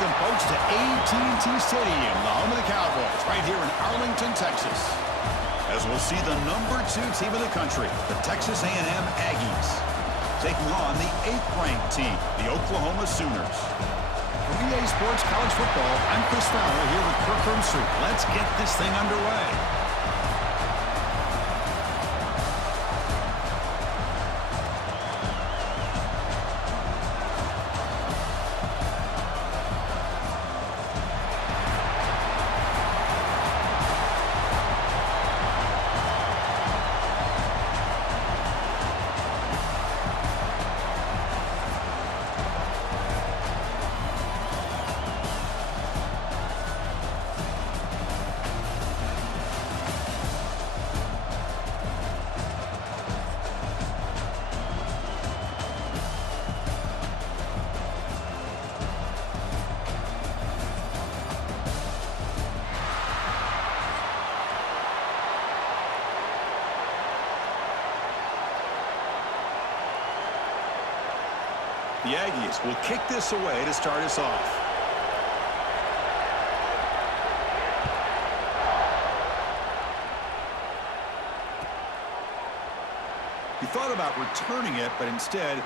Welcome, folks, to AT&T Stadium, the home of the Cowboys, right here in Arlington, Texas. As we'll see the #2 team in the country, the Texas A&M Aggies, taking on the 8th-ranked team, the Oklahoma Sooners. For EA Sports College Football, I'm Chris Fowler here with Kirk Herbstreit. Let's get this thing underway. The Aggies will kick this away to start us off. He thought about returning it, but instead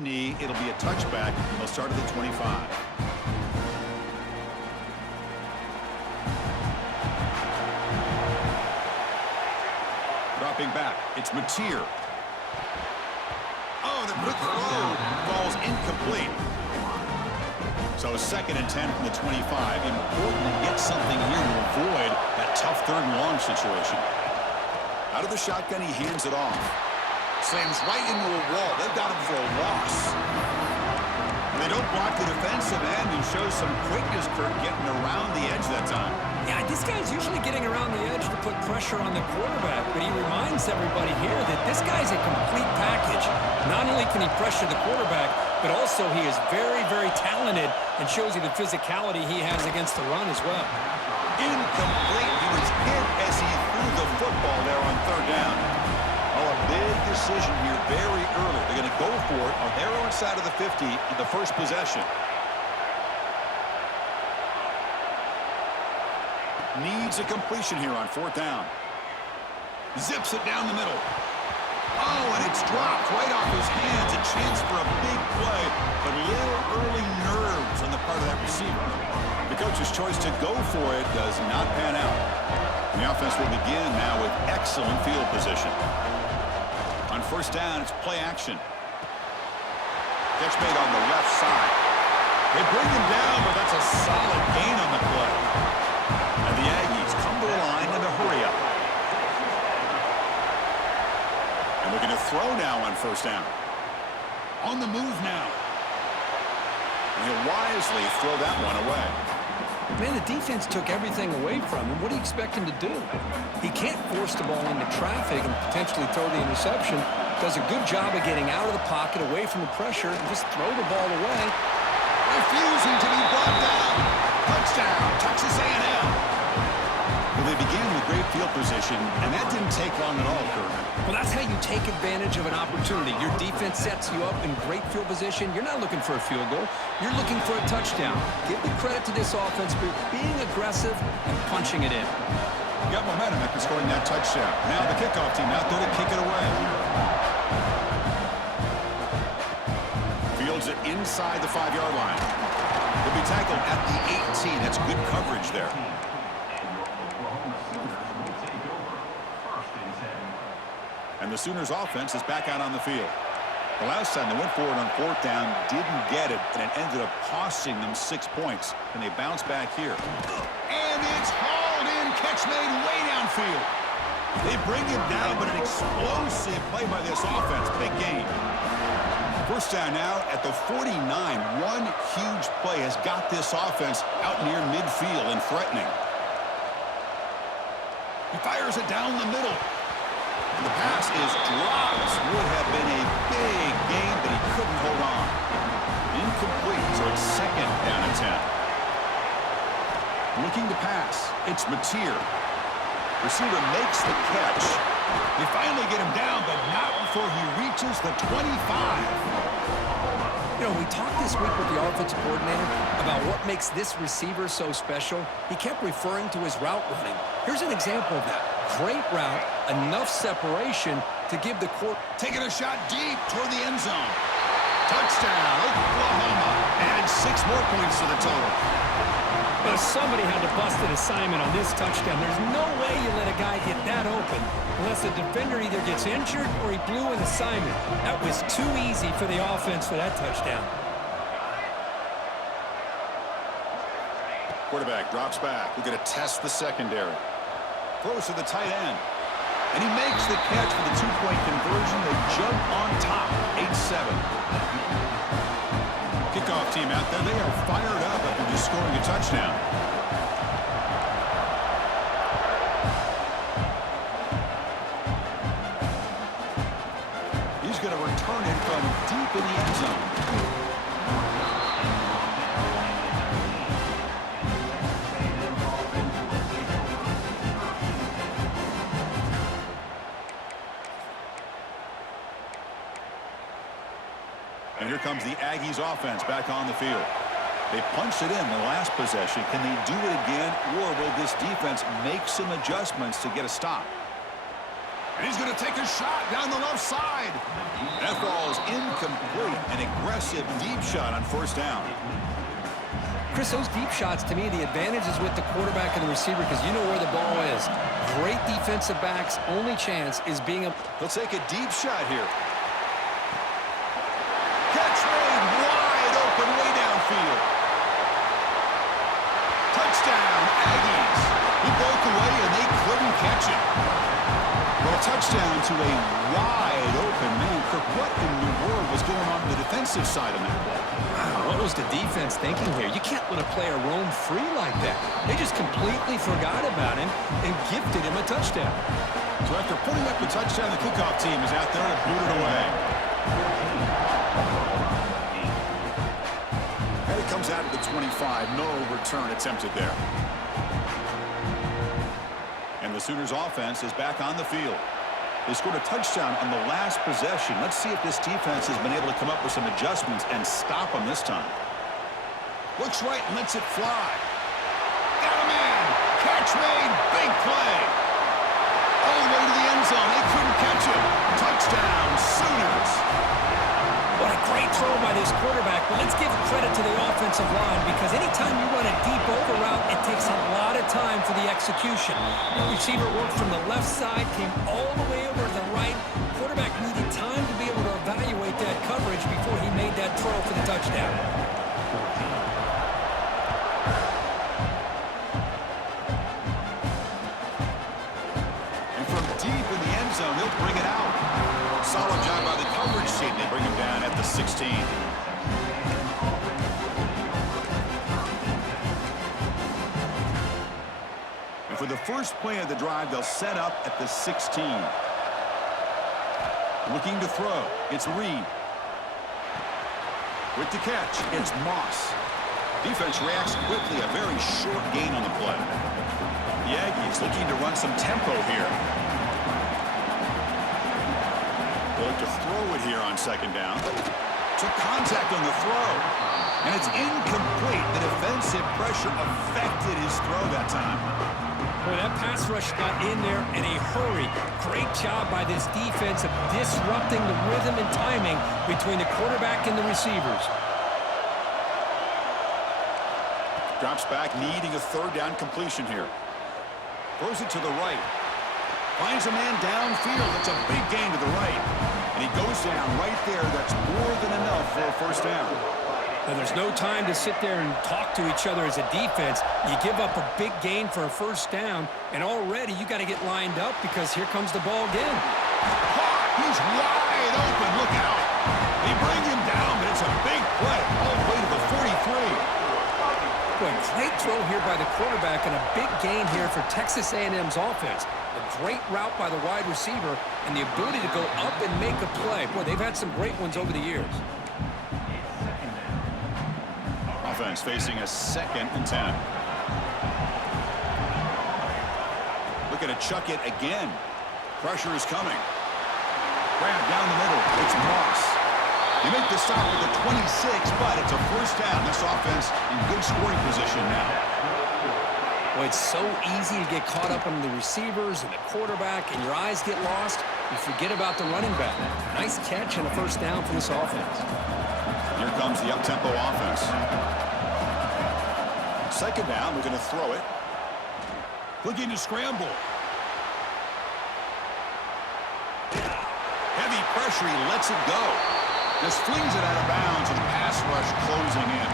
knee, it'll be a touchback. They'll start at the 25. Dropping back, it's Mateer. Oh, the quick throw falls incomplete. So 2nd and 10 from the 25. Important to get something here to avoid that tough 3rd and long situation. Out of the shotgun, he hands it off. Slams right into a wall. They've got him for a loss. They don't block the defensive end and show some quickness, Kirk, getting around the edge that time. Yeah, this guy's usually getting around the edge to put pressure on the quarterback, but he reminds everybody here that this guy's a complete package. Not only can he pressure the quarterback, but also he is very, very talented and shows you the physicality he has against the run as well. Incomplete. He was hit as he threw the football there on 3rd down. Oh, a big decision here very early. They're going to go for it on their own side of the 50 in the first possession. Needs a completion here on 4th down. Zips it down the middle. Oh, and it's dropped right off his hands. A chance for a big play, but a little early nerves on the part of that receiver. The coach's choice to go for it does not pan out. The offense will begin now with excellent field position. On 1st down, it's play action. Catch made on the left side. They bring him down, but that's a solid gain on the play. And the Aggies come to the line in a hurry up. And looking to throw now on 1st down. On the move now. And he'll wisely throw that one away. Man, the defense took everything away from him. What do you expect him to do? He can't force the ball into traffic and potentially throw the interception. Does a good job of getting out of the pocket, away from the pressure, and just throw the ball away. Refusing to be brought down. Touchdown, Texas A&M. Well, they began with great field position, and that didn't take long at all, Kirk. Well, that's how you take advantage of an opportunity. Your defense sets you up in great field position. You're not looking for a field goal. You're looking for a touchdown. Give the credit to this offense for being aggressive and punching it in. Got momentum after scoring that touchdown. Now the kickoff team out there to kick it away. Fields it inside the 5-yard line. He'll be tackled at the 18. That's good coverage there. And the Sooners offense is back out on the field. The last time they went forward on 4th down, didn't get it, and it ended up costing them 6 points. And they bounce back here. And it's hauled in, catch made way downfield. They bring him down, but an explosive play by this offense. Big game. First down now at the 49. One huge play has got this offense out near midfield and threatening. He fires it down the middle. And the pass is dropped. Would have been a big game, but he couldn't hold on. Incomplete, so it's 2nd down and 10. Looking to pass. It's Mateer. Receiver makes the catch. They finally get him down, but not before he reaches the 25. You know, we talked this week with the offensive coordinator about what makes this receiver so special. He kept referring to his route running. Here's an example of that. Great route, enough separation to give the court. Taking a shot deep toward the end zone. Touchdown, Oklahoma. Add 6 more points to the total. But somebody had to bust an assignment on this touchdown. There's no way you let a guy get that open unless the defender either gets injured or he blew an assignment. That was too easy for the offense for that touchdown. Quarterback drops back. We're going to test the secondary. Throws to the tight end. And he makes the catch for the 2-point conversion. They jump on top, 8-7. Kickoff team out there. They are fired up after just scoring a touchdown. He's going to return it from deep in the end zone. And here comes the Aggies offense back on the field. They punched it in the last possession. Can they do it again, or will this defense make some adjustments to get a stop? And he's going to take a shot down the left side. That ball is incomplete. An aggressive deep shot on 1st down. Chris, those deep shots, to me, the advantage is with the quarterback and the receiver because you know where the ball is. Great defensive backs, only chance is being a... He'll take a deep shot here. Catch made wide open way downfield. Touchdown, Aggies. He broke away and they couldn't catch it. Well, touchdown to a wide open man. Kirk, what in the world was going on the defensive side of that play? Wow, what was the defense thinking here? You can't let a player roam free like that. They just completely forgot about him and gifted him a touchdown. So after putting up the touchdown, the kickoff team is out there to boot it away. And it comes out at the 25. No return attempted there. And the Sooners offense is back on the field. They scored a touchdown on the last possession. Let's see if this defense has been able to come up with some adjustments and stop them this time. Looks right and lets it fly. Got him in. Catch made. Big play. All the way to the end zone. They couldn't catch it. Touchdown, Sooners. What a great throw by this quarterback, but let's give credit to the offensive line because anytime you run a deep over route, it takes a lot of time for the execution. The receiver worked from the left side, came all the way over to the right. Quarterback needed time to be able to evaluate that coverage before he made that throw for the touchdown. And from deep in the end zone, he'll bring it out. Solid job by the coverage team. They bring him down at the 16. And for the first play of the drive, they'll set up at the 16. Looking to throw. It's Reed. With the catch, it's Moss. Defense reacts quickly, a very short gain on the play. The Aggies looking to run some tempo here. They'll look to throw it here on second down. Took contact on the throw. And it's incomplete. The defensive pressure affected his throw that time. Boy, that pass rush got in there in a hurry. Great job by this defense of disrupting the rhythm and timing between the quarterback and the receivers. Drops back, needing a third down completion here. Throws it to the right. Finds a man downfield. It's a big gain to the right. And he goes down right there. That's more than enough for a first down. Now, there's no time to sit there and talk to each other as a defense. You give up a big gain for a first down, and already you got to get lined up because here comes the ball again. He's wide open. Look out. They bring him down, but it's a big play all the way to the 43. Boy, great throw here by the quarterback and a big gain here for Texas A&M's offense. A great route by the wide receiver and the ability to go up and make a play. Boy, they've had some great ones over the years. Offense facing a 2nd and 10. Looking to chuck it again. Pressure is coming. Grab down the middle. It's Moss. They make the stop with the 26, but it's a first down. This offense in good scoring position now. Well, it's so easy to get caught up on the receivers and the quarterback, and your eyes get lost. You forget about the running back. Nice catch and a first down for this offense. Here comes the up-tempo offense. Second down, we're going to throw it. Looking to scramble. Heavy pressure, he lets it go. Just flings it out of bounds, and the pass rush closing in.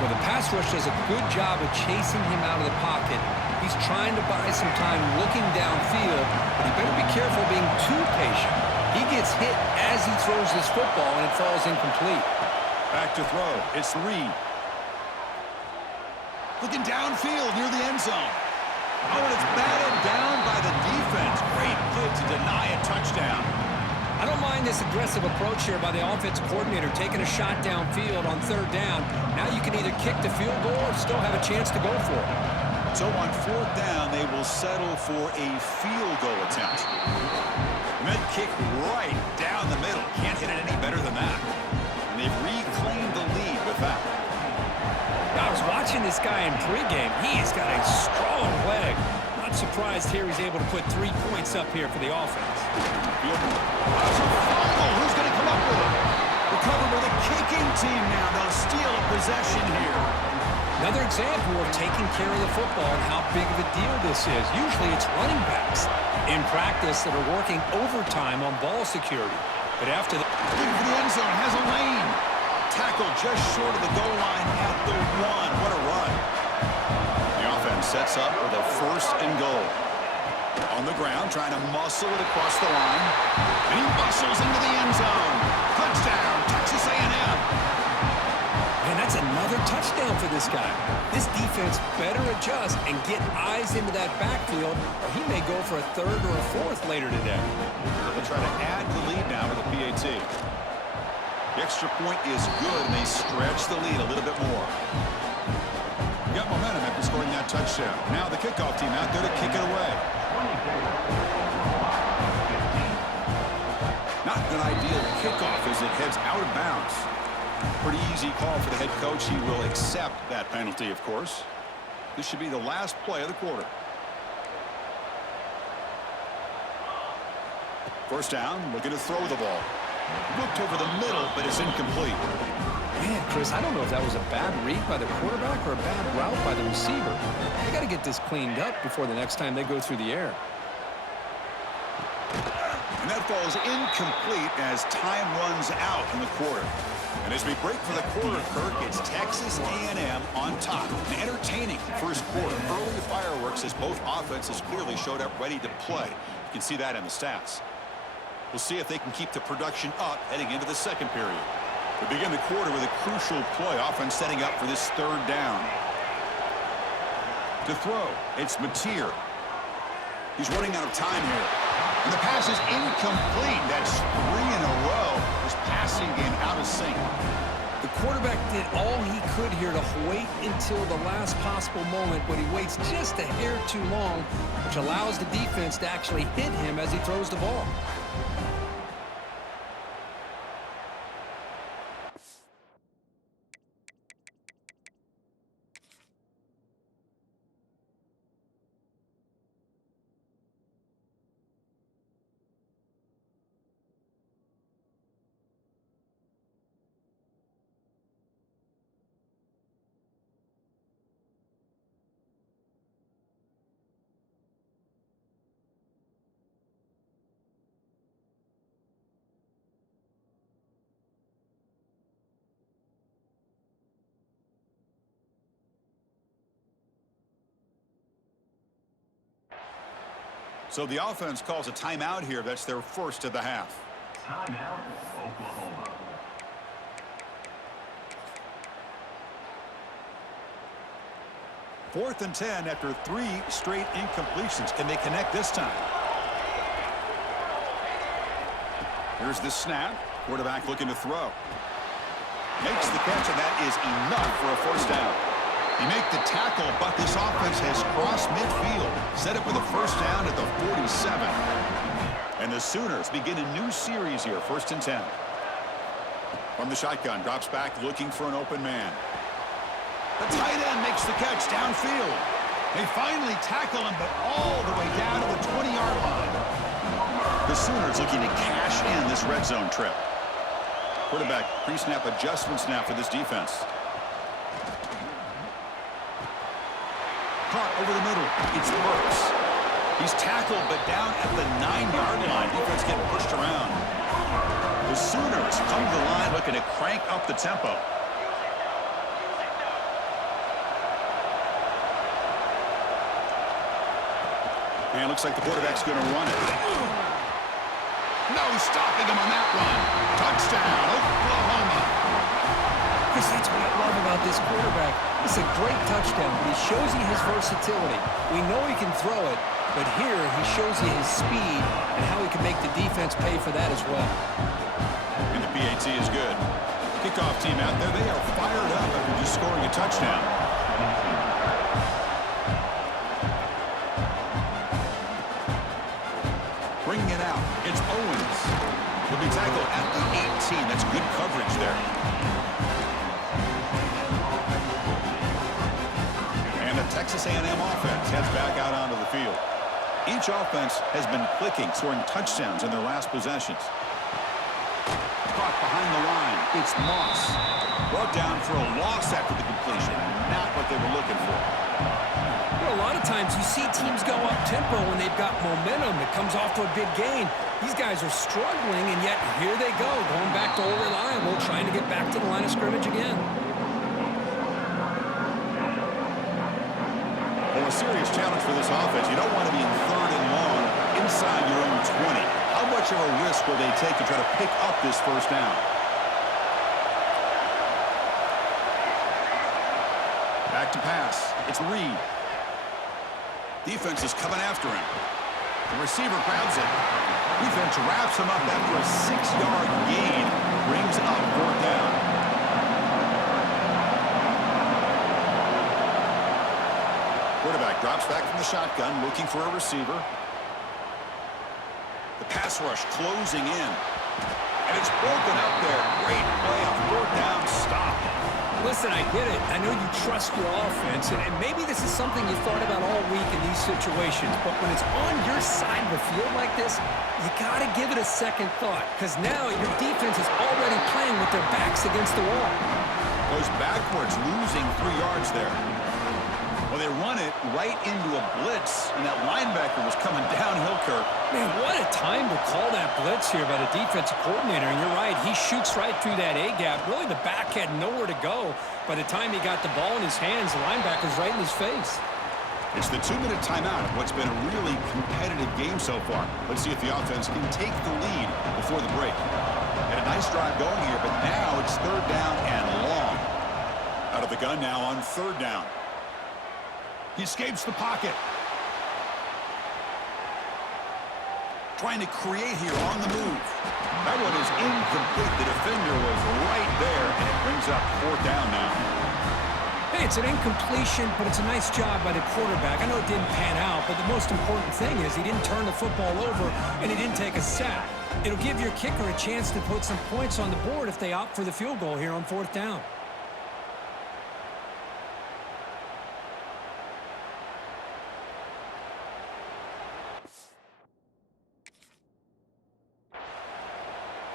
Well, the pass rush does a good job of chasing him out of the pocket. He's trying to buy some time looking downfield, but he better be careful being too patient. He gets hit as he throws this football, and it falls incomplete. Back to throw. It's Reed. Looking downfield near the end zone. Oh, and it's batted down by the defense. Great play to deny a touchdown. I don't mind this aggressive approach here by the offensive coordinator, taking a shot downfield on third down. Now you can either kick the field goal or still have a chance to go for it. So on fourth down, they will settle for a field goal attempt. Med kick right down the middle. Can't hit it any better than that. And they've reclaimed the lead with that. I was watching this guy in pregame. He's got a strong leg. Not surprised here he's able to put 3 points up here for the offense. Who's going to come up with it? Recovered by the kicking team now. They'll steal a possession here. Another example of taking care of the football and how big of a deal this is. Usually it's running backs in practice that are working overtime on ball security. But after the... Looking for the end zone, has a lane. Tackle just short of the goal line at the 1. What a run. The offense sets up with a 1st and goal. On the ground, trying to muscle it across the line. And he muscles into the end zone. Touchdown, Texas A&M. Man, that's another touchdown for this guy. This defense better adjust and get eyes into that backfield, or he may go for a 3rd or a 4th later today. They'll try to add the lead now with a PAT. The extra point is good, and they stretch the lead a little bit more. Got momentum after scoring that touchdown. Now the kickoff team out there to kick it away. Not an ideal kickoff as it heads out of bounds. Pretty easy call for the head coach. He will accept that penalty, of course. This should be the last play of the quarter. First down, looking to throw the ball. Looked over the middle, but it's incomplete. Man, Chris, I don't know if that was a bad read by the quarterback or a bad route by the receiver. They got to get this cleaned up before the next time they go through the air. And that falls incomplete as time runs out in the quarter. And as we break for the quarter, Kirk, it's Texas A&M on top. An entertaining first quarter. Early fireworks as both offenses clearly showed up ready to play. You can see that in the stats. We'll see if they can keep the production up heading into the second period. We begin the quarter with a crucial play. Offense setting up for this 3rd down. To throw, it's Mateer. He's running out of time here. And the pass is incomplete. That's 3 in a row. His passing game out of sync. The quarterback did all he could here to wait until the last possible moment, but he waits just a hair too long, which allows the defense to actually hit him as he throws the ball. So the offense calls a timeout here. That's their first of the half. Timeout, Oklahoma. Fourth and 10 after 3 straight incompletions. Can they connect this time? Here's the snap. Quarterback looking to throw. Makes the catch, and that is enough for a first down. He make the tackle, but this offense has crossed midfield. Set up with a first down at the 47. And the Sooners begin a new series here, first and 10. From the shotgun, drops back looking for an open man. The tight end makes the catch downfield. They finally tackle him, but all the way down to the 20-yard line. The Sooners looking to cash in this red zone trip. Quarterback pre-snap adjustments now for this defense. Caught over the middle. It's Burks. He's tackled, but down at the 9-yard line. Defense getting pushed around. The Sooners come to the line looking to crank up the tempo. And it looks like the quarterback's going to run it. No stopping him on that run. Touchdown, Oklahoma. Chris, that's what I love about this quarterback. It's a great touchdown, but he shows you his versatility. We know he can throw it, but here he shows you his speed and how he can make the defense pay for that as well. And the PAT is good. Kickoff team out there, they are fired up after just scoring a touchdown. Bringing it out, it's Owens. He'll be tackled at the 18. That's good coverage there. And the Texas A&M offense heads back out onto the field. Each offense has been clicking, scoring touchdowns in their last possessions. Caught behind the line, it's Moss. Brought down for a loss after the completion. Not what they were looking for. Well, a lot of times you see teams go up-tempo when they've got momentum. It comes off to a big gain. These guys are struggling, and yet here they go, going back to old reliable, trying to get back to the line of scrimmage again. Well, a serious challenge for this offense. You don't want to be in third and long inside your own 20. How much of a risk will they take to try to pick up this first down? Back to pass. It's Reed. Defense is coming after him. The receiver grabs it. Defense wraps him up after a 6-yard gain. Brings up fourth down. Quarterback drops back from the shotgun, looking for a receiver. The pass rush closing in. And it's broken up there. Great play on fourth down stop. Listen, I get it. I know you trust your offense, and maybe this is something you thought about all week in these situations, but when it's on your side of the field like this, you got to give it a second thought, because now your defense is already playing with their backs against the wall. Goes backwards, losing 3 yards there. Well, they run it right into a blitz, and that linebacker was coming downhill, Kirk. Man, what a time to call that blitz here by the defensive coordinator. And you're right, he shoots right through that A-gap. Really, the back had nowhere to go. By the time he got the ball in his hands, the linebacker's right in his face. It's the 2-minute timeout of what's been a really competitive game so far. Let's see if the offense can take the lead before the break. Had a nice drive going here, but now it's third down and long. Out of the gun now on third down. He escapes the pocket. Trying to create here on the move. That one is incomplete. The defender was right there, and it brings up 4th down now. Hey, it's an incompletion, but it's a nice job by the quarterback. I know it didn't pan out, but the most important thing is he didn't turn the football over, and he didn't take a sack. It'll give your kicker a chance to put some points on the board if they opt for the field goal here on 4th down.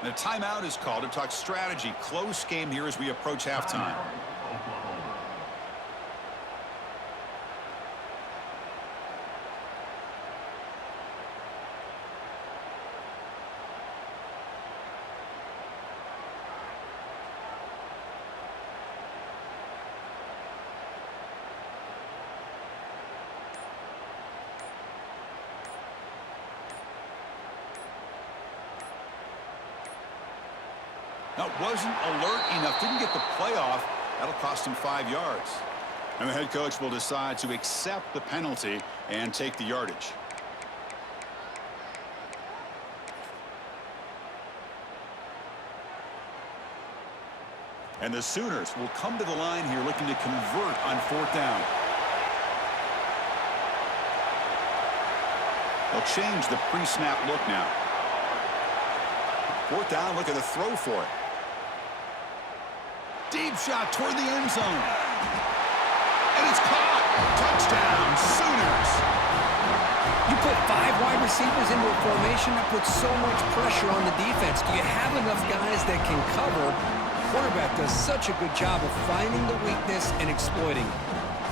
The timeout is called to talk strategy. Close game here as we approach halftime. That wasn't alert enough. Didn't get the playoff. That'll cost him 5 yards. And the head coach will decide to accept the penalty and take the yardage. And the Sooners will come to the line here looking to convert on 4th down. They'll change the pre-snap look now. 4th down, look at the throw for it. Deep shot toward the end zone. And it's caught. Touchdown, Sooners. You put 5 wide receivers into a formation, that puts so much pressure on the defense. Do you have enough guys that can cover? The quarterback does such a good job of finding the weakness and exploiting it.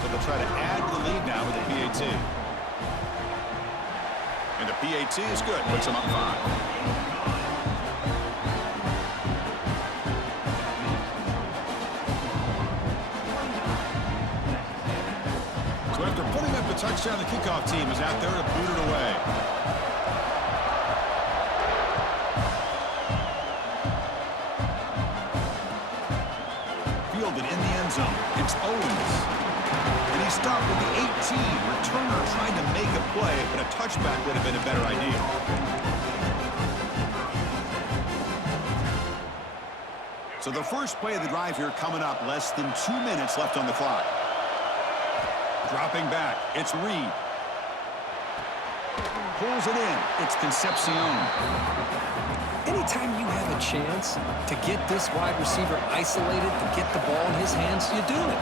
So they'll try to add to the lead now with the PAT. And the PAT is good. Puts them up 5. So after putting up the touchdown, the kickoff team is out there to boot it away. Fielded in the end zone. It's Owens. And he stopped with the 18. Returner trying to make a play, but a touchback would have been a better idea. So the first play of the drive here coming up. Less than 2 minutes left on the clock. Dropping back, it's Reed. Pulls it in, it's Concepcion. Anytime you have a chance to get this wide receiver isolated, to get the ball in his hands, you do it.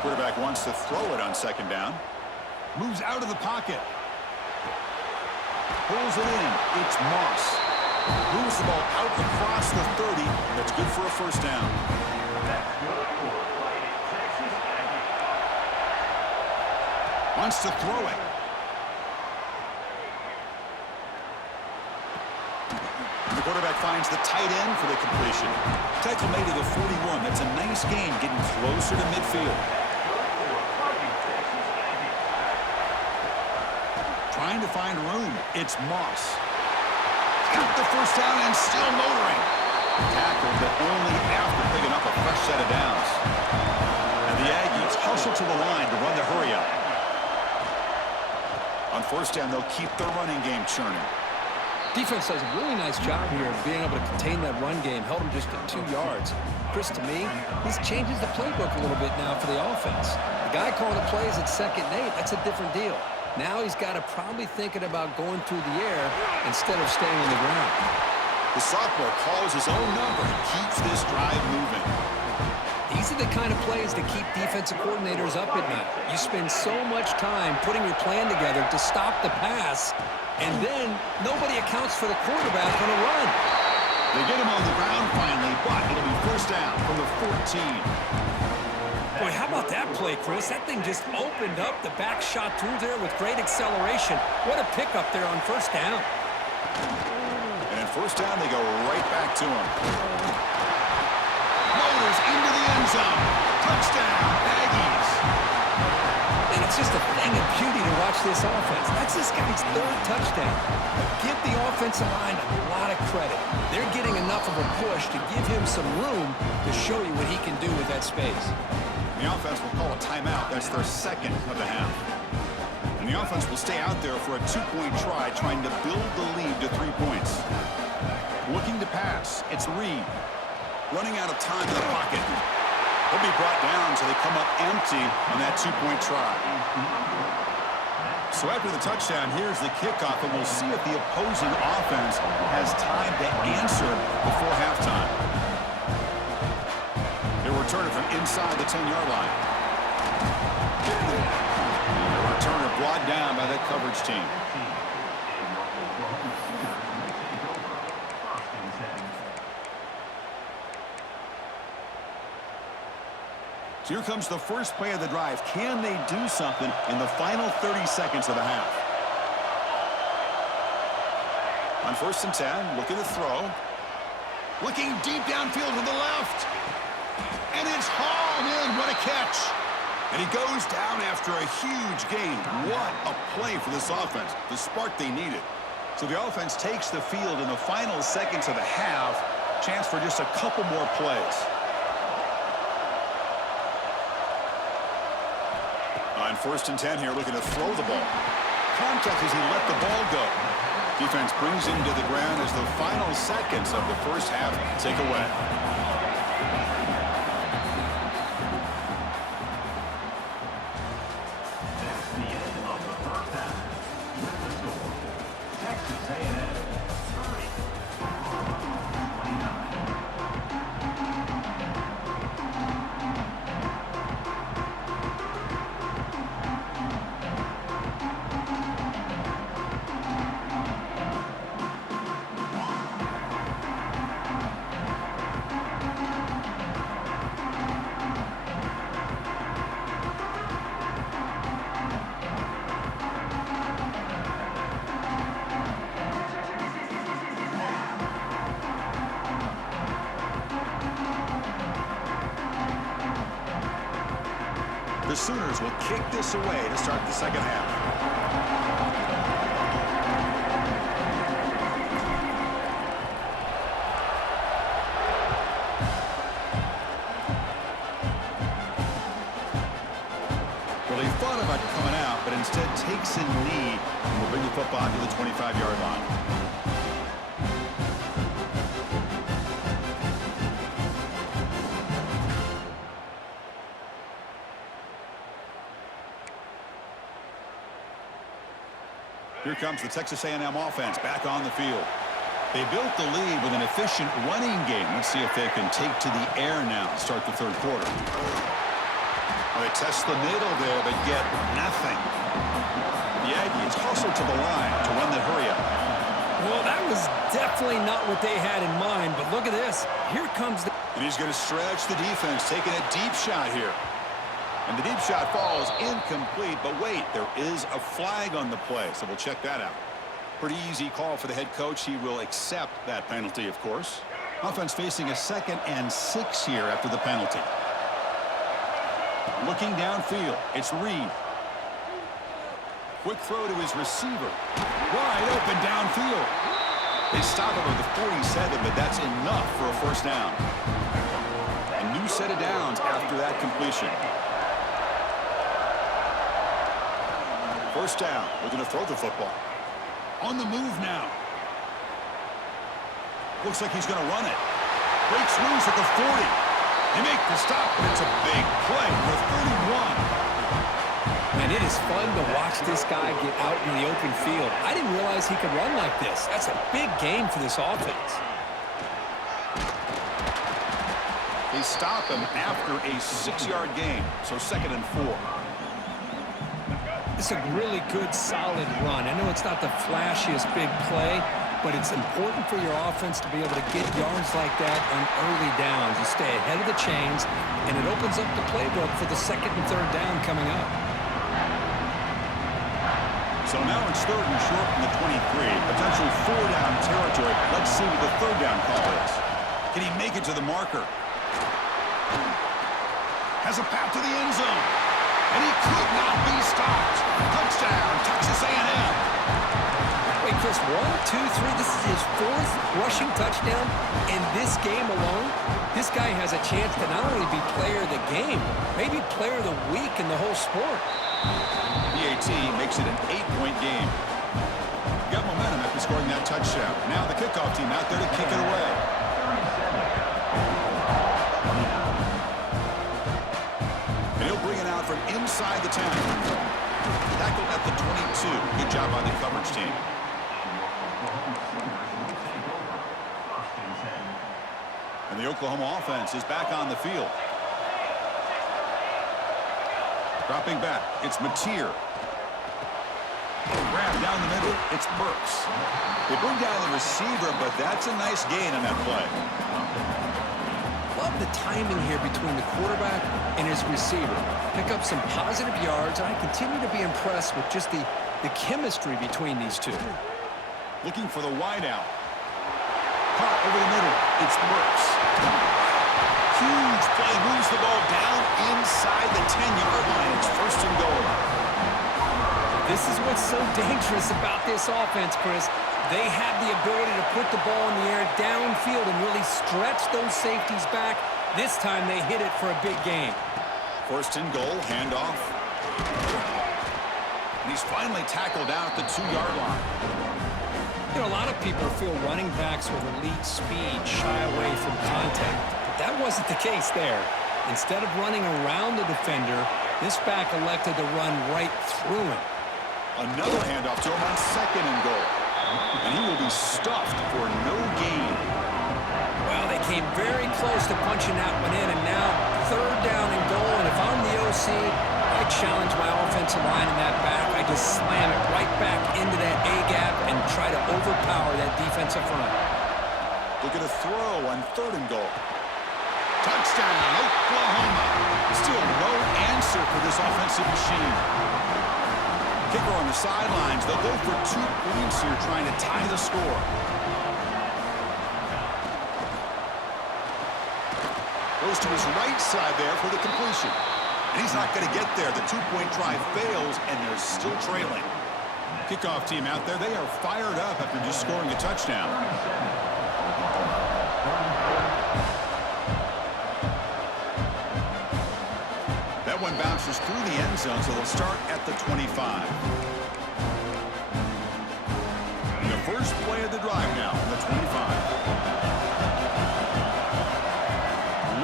Quarterback wants to throw it on 2nd down. Moves out of the pocket. Pulls it in, it's Moss. Moves the ball out across the 30. That's good for a 1st down. Wants to throw it. The quarterback finds the tight end for the completion. Tackle made to the 41. That's a nice gain, getting closer to midfield. Trying to find room. It's Moss. Got the 1st down and still motoring. Tackled, but only after picking up a fresh set of downs. And the Aggies hustle to the line to run the hurry up. On 1st down, they'll keep their running game churning. Defense does a really nice job here of being able to contain that run game, held him just at 2 yards. Chris, to me, this changes the playbook a little bit now for the offense. The guy calling the plays at 2nd and 8, that's a different deal. Now he's got to probably thinking about going through the air instead of staying on the ground. The sophomore calls his own number and keeps this drive moving. These are the kind of plays that keep defensive coordinators up at night. You spend so much time putting your plan together to stop the pass, and then nobody accounts for the quarterback on a run. They get him on the ground finally, but it'll be 1st down from the 14. Boy, how about that play, Chris? That thing just opened up. The back shot through there with great acceleration. What a pickup there on 1st down. And in 1st down, they go right back to him. Motors into the end zone. Touchdown, Aggies. And it's just a thing of beauty to watch this offense. That's this guy's 3rd touchdown. But give the offensive line a lot of credit. They're getting enough of a push to give him some room to show you what he can do with that space. The offense will call a timeout. That's their 2nd of the half. And the offense will stay out there for a 2-point try, trying to build the lead to 3 points. Looking to pass. It's Reed. Running out of time in the pocket. He'll be brought down so they come up empty on that 2-point try. So after the touchdown, here's the kickoff, and we'll see if the opposing offense has time to answer before halftime. They'll return it from inside the 10-yard line. And the returner brought down by that coverage team. So here comes the first play of the drive. Can they do something in the final 30 seconds of the half? On 1st and 10, looking to throw. Looking deep downfield to the left. And it's hauled in. What a catch. And he goes down after a huge gain. What a play for this offense. The spark they needed. So the offense takes the field in the final seconds of the half. Chance for just a couple more plays. On 1st and 10 here, looking to throw the ball. Contact as he let the ball go. Defense brings him to the ground as the final seconds of the first half take away. That's the end of the first half. With the score, Texas A&M 30, 29. The Sooners will kick this away to start the second half. Well, he thought about coming out, but instead takes a knee and will bring the football to the 25-yard line. Here comes the Texas A&M offense back on the field. They built the lead with an efficient running game. Let's see if they can take to the air now to start the third quarter. Well, they test the middle there, but get nothing. The Aggies hustle to the line to run the hurry-up. Well, that was definitely not what they had in mind, but look at this. Here comes the... And he's going to stretch the defense, taking a deep shot here. And the deep shot falls incomplete, but wait, there is a flag on the play, so we'll check that out. Pretty easy call for the head coach. He will accept that penalty, of course. Offense facing a 2nd and 6 here after the penalty. Looking downfield, it's Reed. Quick throw to his receiver. Wide open downfield. They stop him at the 47, but that's enough for a first down. A new set of downs after that completion. First down. We're going to throw the football. On the move now. Looks like he's going to run it. Breaks loose at the 40. They make the stop, but it's a big play for 31. Man, it is fun to watch this guy get out in the open field. I didn't realize he could run like this. That's a big game for this offense. They stop him after a 6-yard gain, so 2nd and 4. It's a really good, solid run. I know it's not the flashiest big play, but it's important for your offense to be able to get yards like that on early downs. You stay ahead of the chains, and it opens up the playbook for the 2nd and 3rd down coming up. So now it's 3rd and short from the 23. Potential 4-down territory. Let's see what the 3rd down call is. Can he make it to the marker? Has a path to the end zone. And he could not be stopped. Touchdown, Texas A&M. Wait, Chris, 1, 2, 3. This is his 4th rushing touchdown in this game alone. This guy has a chance to not only be player of the game, maybe player of the week in the whole sport. BAT makes it an 8-point game. Got momentum after scoring that touchdown. Now the kickoff team out there to kick it away. And he'll bring it out from inside the 10. Tackled at the 22. Good job by the coverage team. And the Oklahoma offense is back on the field. Dropping back, it's Mateer. Grab down the middle, it's Burks. They bring down the receiver, but that's a nice gain on that play. Love the timing here between the quarterback and his receiver. Pick up some positive yards, and I continue to be impressed with just the chemistry between these two. Looking for the wide out. Caught over the middle, it's Burks. Huge play, moves the ball down inside the 10-yard line. It's first and goal. This is what's so dangerous about this offense, Chris. They have the ability to put the ball in the air downfield and really stretch those safeties back. This time they hit it for a big gain. First and goal, handoff. And he's finally tackled down at the 2-yard line. You know, a lot of people feel running backs with elite speed shy away from contact. But that wasn't the case there. Instead of running around the defender, this back elected to run right through him. Another handoff to him on second and goal. And he will be stuffed for no gain. Well, they came very close to punching that one in, and now third down and goal. And if I'm the OC, I challenge my offensive line in that back. I just slam it right back into that A-gap and try to overpower that defensive front. Look at a throw on third and goal. Touchdown, Oklahoma. Still no answer for this offensive machine. Kicker on the sidelines. They'll go for 2 points here, trying to tie the score. Goes to his right side there for the completion. And he's not going to get there. The 2-point try fails, and they're still trailing. Kickoff team out there. They are fired up after just scoring a touchdown. That one bounces through the end zone, so they'll start at the 25. And the first play of the drive now on the 25.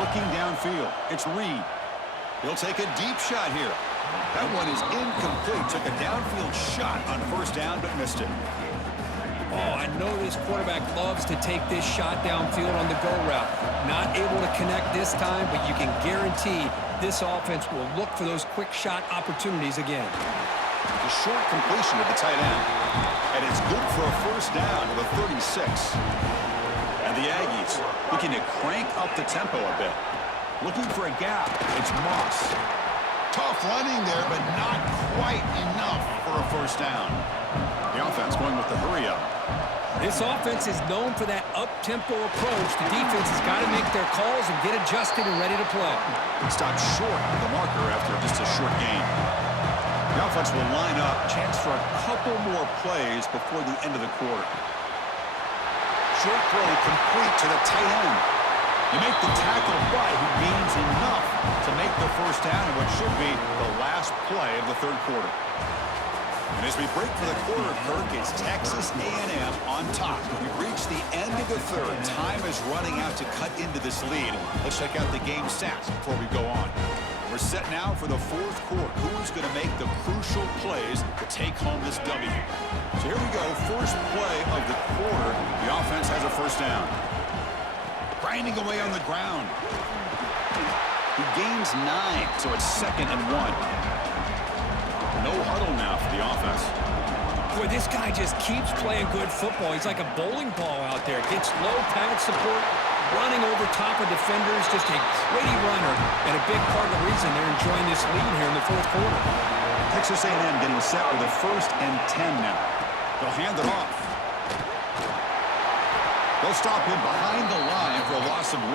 Looking downfield, it's Reed. He'll take a deep shot here. That one is incomplete. Took a downfield shot on first down, but missed it. Oh, I know this quarterback loves to take this shot downfield on the go route. Not able to connect this time, but you can guarantee this offense will look for those quick shot opportunities again. The short completion of the tight end. And it's good for a first down to the 36. And the Aggies looking to crank up the tempo a bit. Looking for a gap. It's Moss. Tough running there, but not quite enough for a first down. The offense going with the hurry-up. This offense is known for that up-tempo approach. The defense has got to make their calls and get adjusted and ready to play. Stopped short of the marker after just a short gain. The offense will line up. Chance for a couple more plays before the end of the quarter. Short throw complete to the tight end. You make the tackle, but he gains enough to make the first down in what should be the last play of the third quarter. And as we break for the quarter, Kirk, it's Texas A&M on top. We've reached the end of the third. Time is running out to cut into this lead. Let's check out the game stats before we go on. We're set now for the fourth quarter. Who's going to make the crucial plays to take home this W? So here we go. First play of the quarter. The offense has a first down. Grinding away on the ground. He gains 9, so it's 2nd and 1. No huddle now for the offense. Boy, this guy just keeps playing good football. He's like a bowling ball out there. Gets low pad support, running over top of defenders. Just a gritty runner, and a big part of the reason they're enjoying this lead here in the fourth quarter. Texas A&M getting set with a 1st and 10 now. They'll hand it off. They'll stop him behind the line for a loss of 1.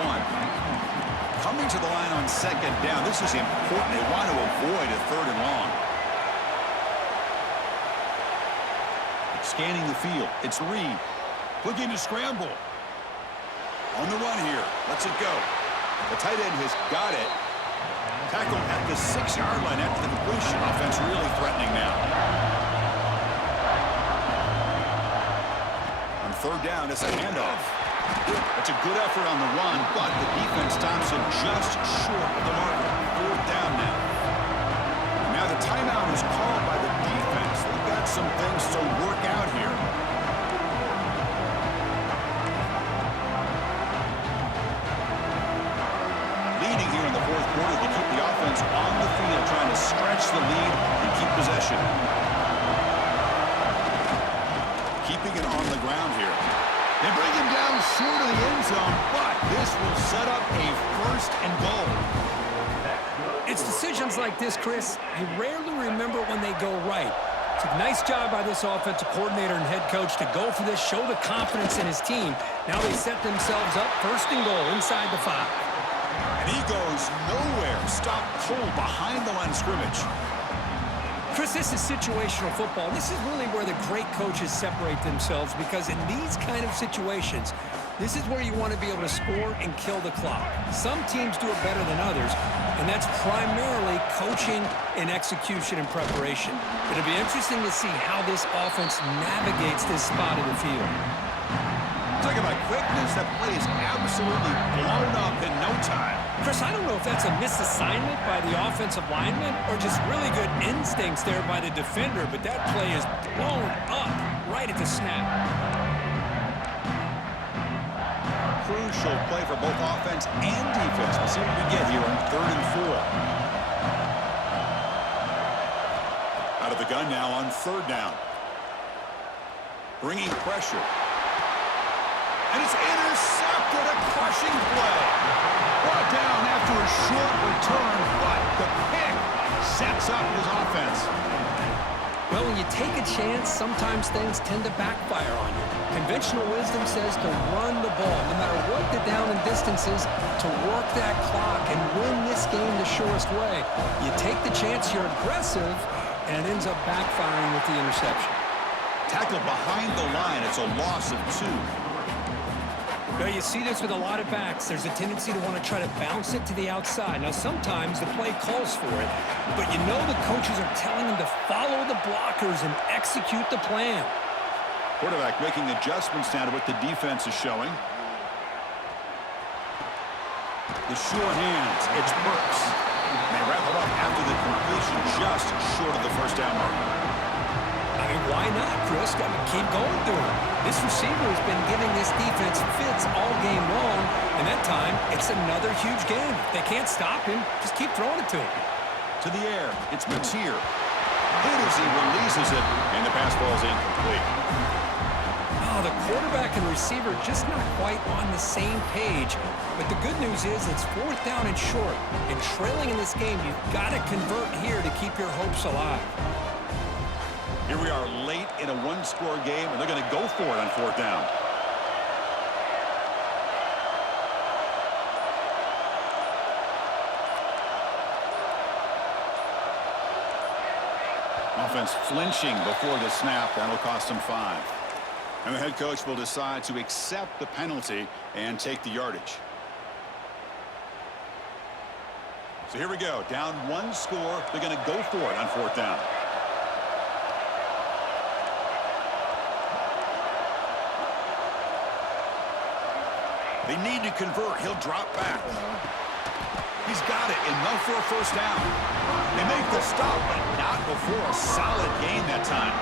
Coming to the line on 2nd down. This is important. They want to avoid a 3rd and long. Scanning the field. It's Reed. Looking to scramble. On the run here. Lets it go. The tight end has got it. Tackle at the 6-yard line after the completion. Offense really threatening now. On third down, it's a handoff. That's a good effort on the run, but the defense stops him just short of the marker. Fourth down now. Now the timeout is called by the defense. They've got some things to work out here. Leading here in the fourth quarter to keep the offense on the field, trying to stretch the lead and keep possession. Keeping it on the ground here. They bring him down short of the end zone, but this will set up a first and goal. It's decisions like this, Chris, you rarely remember when they go right. It's a nice job by this offensive coordinator and head coach to go for this, show the confidence in his team. Now they set themselves up first and goal inside the 5. And he goes nowhere. Stop cold behind the line of scrimmage. Chris, this is situational football. This is really where the great coaches separate themselves, because in these kind of situations, this is where you want to be able to score and kill the clock. Some teams do it better than others, and that's primarily coaching and execution and preparation. It'll be interesting to see how this offense navigates this spot of the field. Talking about quickness, that play is absolutely blown up in no time. Chris, I don't know if that's a misassignment by the offensive lineman or just really good instincts there by the defender, but that play is blown up right at the snap. Crucial play for both offense and defense. We'll see what we get here on 3rd and 4. Out of the gun now on 3rd down. Bringing pressure. And it's intercepted, a crushing play. Brought down after a short return, but the pick sets up his offense. Well, when you take a chance, sometimes things tend to backfire on you. Conventional wisdom says to run the ball, no matter what the down and distance is, to work that clock and win this game the shortest way. You take the chance, you're aggressive, and it ends up backfiring with the interception. Tackle behind the line, it's a loss of 2. Now, you see this with a lot of backs. There's a tendency to want to try to bounce it to the outside. Now, sometimes the play calls for it, but you know the coaches are telling them to follow the blockers and execute the plan. Quarterback making adjustments now to what the defense is showing. The sure hands, it's Burks. And they wrap it up after the completion just short of the first down mark. I mean, why not, Chris? I mean, keep going through it. This receiver has been giving this defense fits all game long, and that time, it's another huge game. If they can't stop him, just keep throwing it to him. To the air, it's Mateer. Hit as he releases it, and the pass falls incomplete. Oh, the quarterback and receiver just not quite on the same page. But the good news is it's 4th down and short. And trailing in this game, you've got to convert here to keep your hopes alive. Here we are late in a one-score game, and they're going to go for it on 4th down. Offense flinching before the snap. That'll cost them 5. And the head coach will decide to accept the penalty and take the yardage. So here we go. Down 1 score. They're going to go for it on 4th down. They need to convert. He'll drop back. He's got it. Enough for a first down. They make the stop, but not before a solid gain that time.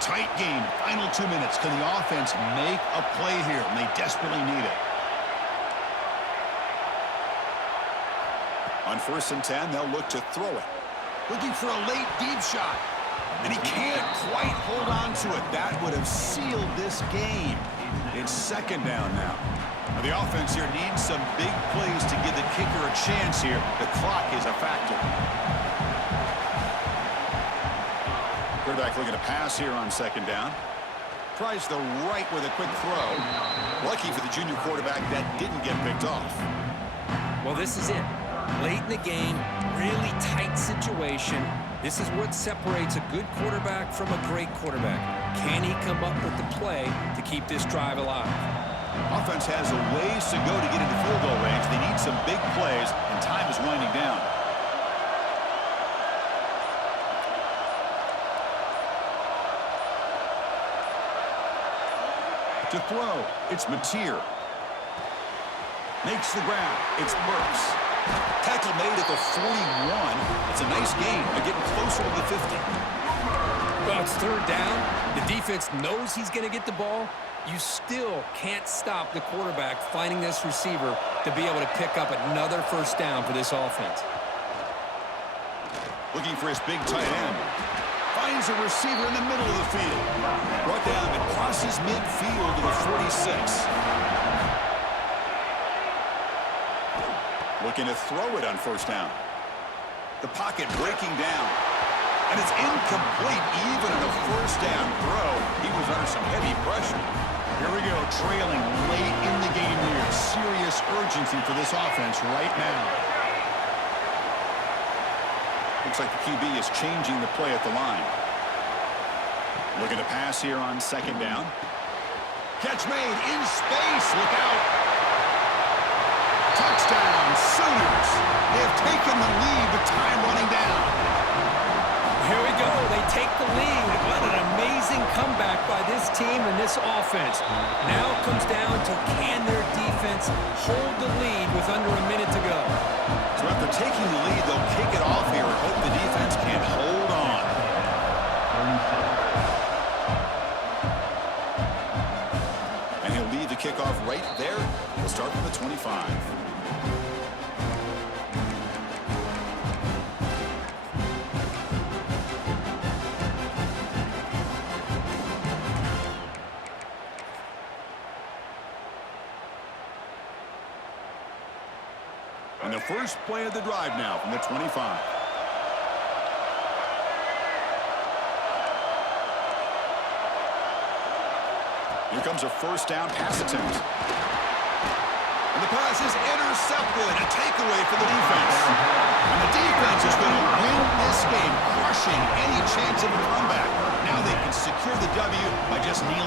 Tight game. Final 2 minutes. Can the offense make a play here? And they desperately need it. On 1st and 10, they'll look to throw it. Looking for a late deep shot. And he can't quite hold on to it. That would have sealed this game. It's 2nd down now. Now the offense here needs some big plays to give the kicker a chance here. The clock is a factor. Quarterback looking to pass here on 2nd down. Tries the right with a quick throw. Lucky for the junior quarterback that didn't get picked off. Well, this is it. Late in the game, really tight situation. This is what separates a good quarterback from a great quarterback. Can he come up with the play to keep this drive alive? Offense has a ways to go to get into field goal range. They need some big plays, and time is winding down. To throw, it's Mateer. Makes the grab. It's Burks. Tackle made at the 41. It's a nice gain. They're getting closer to the 50. Well, it's third down. The defense knows he's going to get the ball. You still can't stop the quarterback finding this receiver to be able to pick up another first down for this offense. Looking for his big tight end. Finds a receiver in the middle of the field. Brought down and crosses midfield to the 46. Looking to throw it on first down. The pocket breaking down. And it's incomplete even on a first down throw. He was under some heavy pressure. Here we go, trailing late in the game here. Serious urgency for this offense right now. Looks like the QB is changing the play at the line. Looking to pass here on second down. Catch made in space. Look out. Touchdown, Sooners. They have taken the lead with time running down. Here we go. They take the lead. What an amazing comeback by this team and this offense. Now it comes down to can their defense hold the lead with under a minute to go. So after taking the lead, they'll kick it off here and hope the defense can hold on. 37. And he'll lead the kickoff right there. We'll start from the 25. And the first play of the drive now from the 25. Here comes a first down pass attempt. And the pass is intercepted. A takeaway for the defense. And the defense is going to win this game, crushing any chance of a comeback. Now they can secure the W by just kneeling